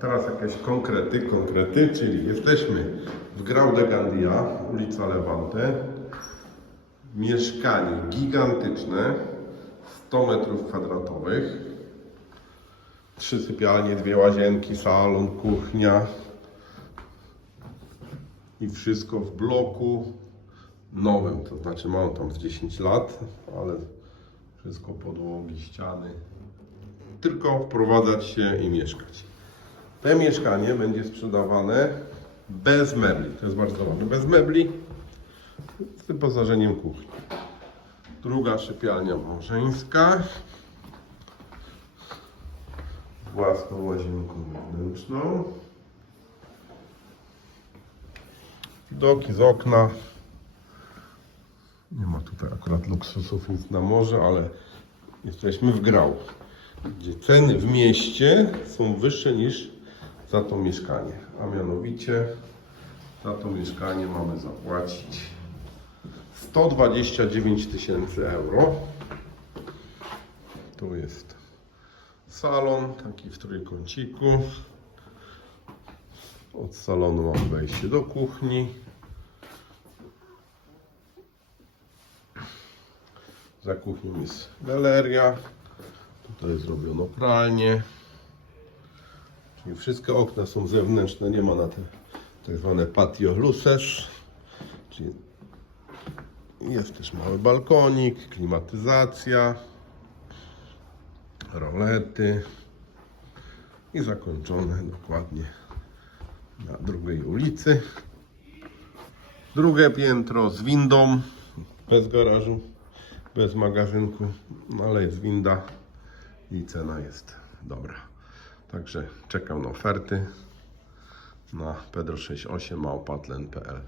teraz jakieś konkrety, konkrety, czyli jesteśmy w Grau de Gandia, ulica Levante. Mieszkanie gigantyczne, 100 metrów kwadratowych. Trzy sypialnie, dwie łazienki, salon, kuchnia. I wszystko w bloku nowym, to znaczy mam tam z 10 lat, ale wszystko podłogi, ściany. Tylko wprowadzać się i mieszkać. To mieszkanie będzie sprzedawane bez mebli. To jest bardzo ważne. Bez mebli z wyposażeniem kuchni. Druga sypialnia małżeńska. Własną łazienką wewnętrzną. Widoki z okna. Nie ma tutaj akurat luksusów nic na morze, ale jesteśmy w Grau, gdzie ceny w mieście są wyższe niż za to mieszkanie. A mianowicie za to mieszkanie mamy zapłacić 129 tysięcy euro. Tu jest salon, taki w trójkąciku. Od salonu mam wejście do kuchni. Za kuchnią jest galeria. Tutaj zrobiono pralnię. Wszystkie okna są zewnętrzne, nie ma na te tak zwane patio luces. Czyli jest też mały balkonik, klimatyzacja, rolety i zakończone dokładnie na drugiej ulicy. Drugie piętro z windą, bez garażu, bez magazynku, no ale jest winda i cena jest dobra. Także czekam na oferty na pedro68małpatlen.pl